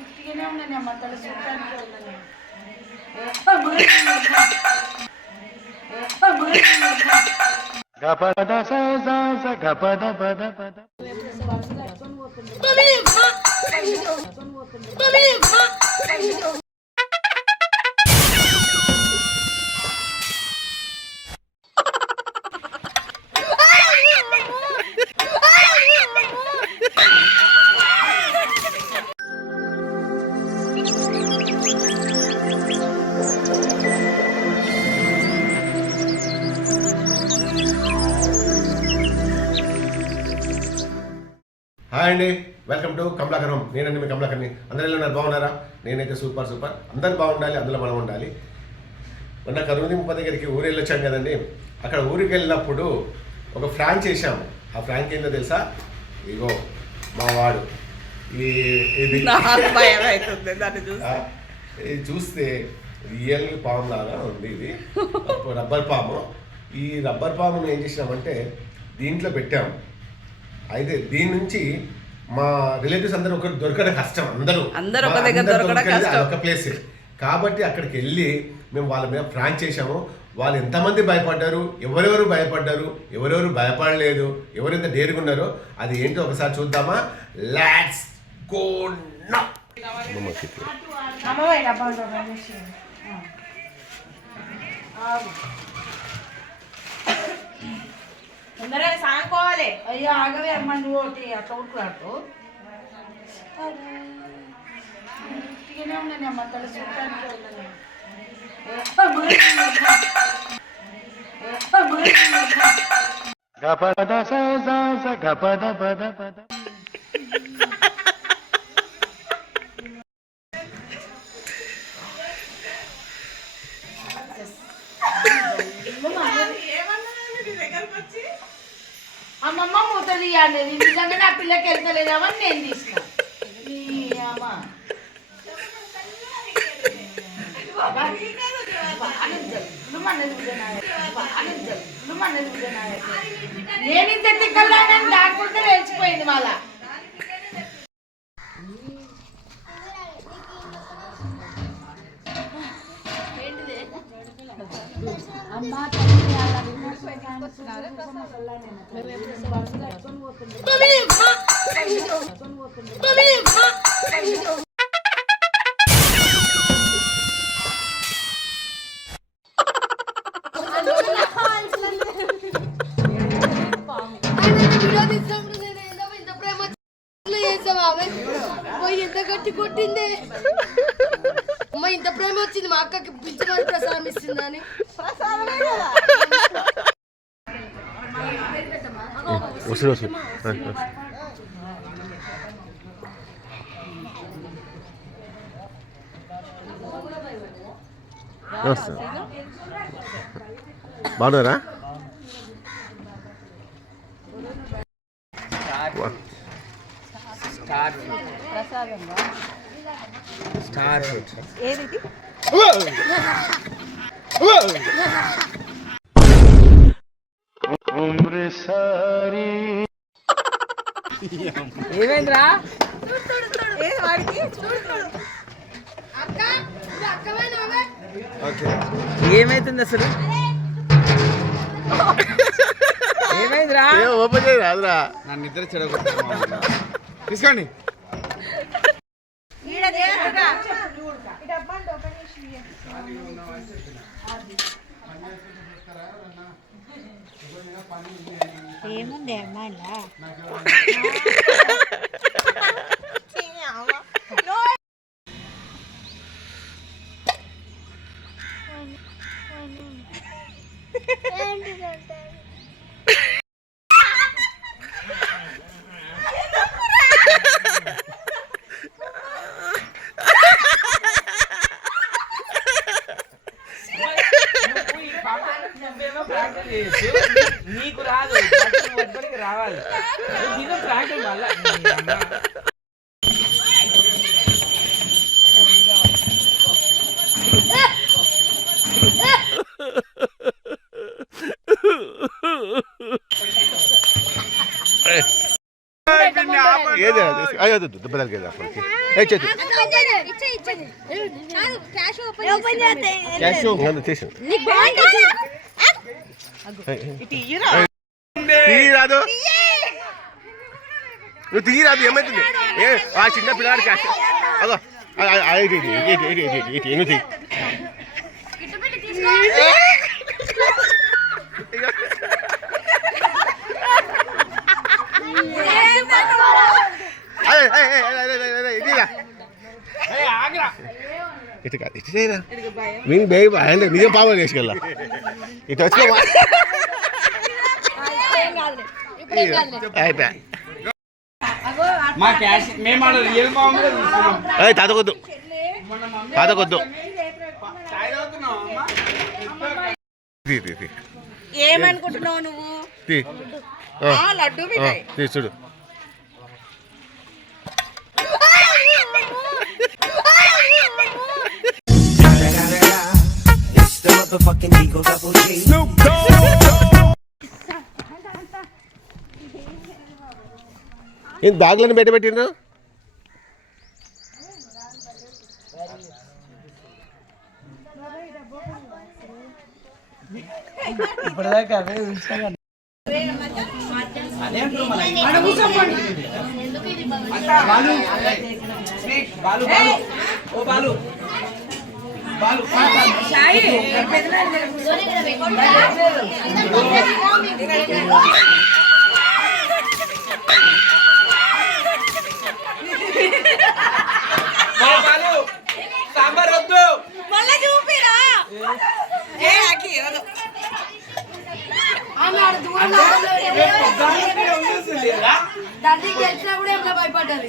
ఉట్టిగానే ఉన్నాను అమ్మ తల చూడటానికి ఉన్నాను హాయ్ అండి. Welcome to Kamalakaram. నేనండి మీ కమలాకర్ని. అందరూ ఎలా ఉన్నారు? బాగున్నారా? నేనైతే సూపర్ సూపర్. అందరు బాగుండాలి అందులో మనం ఉండాలి. మొన్న ముప్ప దగ్గరికి ఊరు వెళ్ళొచ్చాం కదండి. అక్కడ ఊరికి వెళ్ళినప్పుడు ఒక ఫ్రాంక్ చేశాము ఆ ఫ్రాంక్ ఏంటో తెలుసా? ఇగో మా వాడు. ఇది. చూస్తే. రియల్ పాము లాగా ఉంది ఇది. రబ్బర్ పాము. ఈ రబ్బర్ పామును ఏం చేసినామంటే దీంట్లో పెట్టాము అయితే దీని నుంచి మా రిలేటివ్స్ అందరూ ఒకటి దొరకడం కష్టం. అందరూ అందరూ ఒక దగ్గర దొరకడం కష్టం. ఒక ప్లేస్ కాబట్టి అక్కడికి వెళ్ళి మేము వాళ్ళ మీద ప్రాంక్ చేశాము. వాళ్ళు ఎంతమంది భయపడ్డారు? ఎవరెవరు భయపడ్డారు? ఎవరెవరు భయపడలేదు? ఎవరు ఎంత డేరుగున్నారో అది ఏంటో ఒకసారి చూద్దామా? లాట్స్ గో నౌ అమ్మవారి సానుకోవాలి అయ్యో ఆగవే అమ్మ నువ్వు ఒకటి అట్లా ఉట్టిగానే ఉన్నాను అమ్మ తల చూడటానికి ఉన్నాను అమ్మమ్మ మూత తీయాలి నిజంగా నా పిల్లకి వెళ్తలేదామని నేను తీసుకున్నా నేను ఇంత తిక్కలానని దాక్కుంటే తెలిసిపోయింది మళ్ళా. అమ్మా ఎంత గట్టి కొట్టింది అమ్మ ఇంత ప్రేమ వచ్చింది మా అక్కకి పిలిచమని ప్రసాదం ఇస్తుందని వస్తుంది వస్తుంది బాగున్నారా ఏది ఏమైందిరా ఏది వాడికి అక్క అక్కవేనావే ఏమైతుంది అసలు? ఏమైందిరా? ఓపెన్ చేయి రాదురా. నన్ను నిద్ర చెడగొట్టాను తీసుకోండి. เอ๊มันแดงไหมล่ะ ఏది అయ్యో దెబ్బ తగ్గేది అప్పటికి ఏ చేతి క్యాష్ బాగుంటుంది తీయరాదు నువ్వు తీయరాదు ఏమైతుంది ఏ ఆ చిన్న ఇటు, ఇటు, ఇటు, నువ్వు తీ. ఇటు కాదు ఇటు చేయరా? నేను బేబీ ఆయన నిజం పాపం చేసుకెళ్ళా. ఇటు వచ్చిన అయిపోయా. తాతకొద్దు. తాతకొద్దు. ఏమనుకుంటున్నావు నువ్వు? తీ ఆ, లడ్డు ఆ, మిఠాయి తీ చూడు ఏం బ్యాగ్లను పెట్టబెట్టిండ్రు బాలు బాలు ఓ బాలు. బాలు ఓ బాలు. సాంబార్ వద్దు మళ్ళా చూపిరా ఏ అక్కి ఎవరు ఆమె ఆడ తండ్రి గెలిచినా కూడా ఏమైనా భయపడ్డది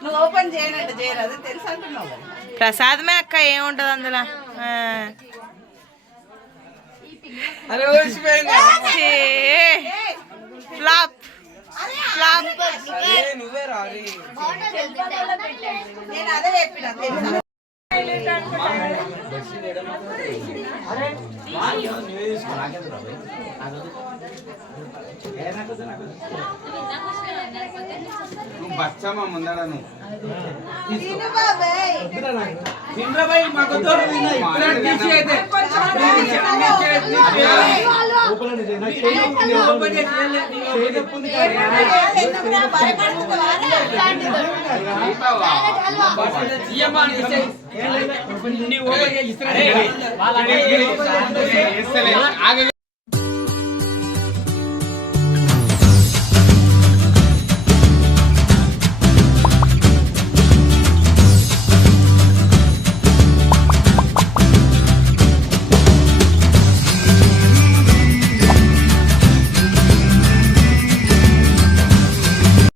నువ్వు ఓపెన్ చేయనంటే చేయరాదు తెలుసు అంటున్నావు ప్రసాదమే అక్క ఏముంటది అందులో. ఫ్లాప్ ఫ్లాప్ నేను అదే చెప్పిన తెలుసా? నువ్వు బచ్చమ్మ ముందర నువ్వు తిండ్రబాయి మాకు ఇప్పుడే తీసి అయితే ఆగ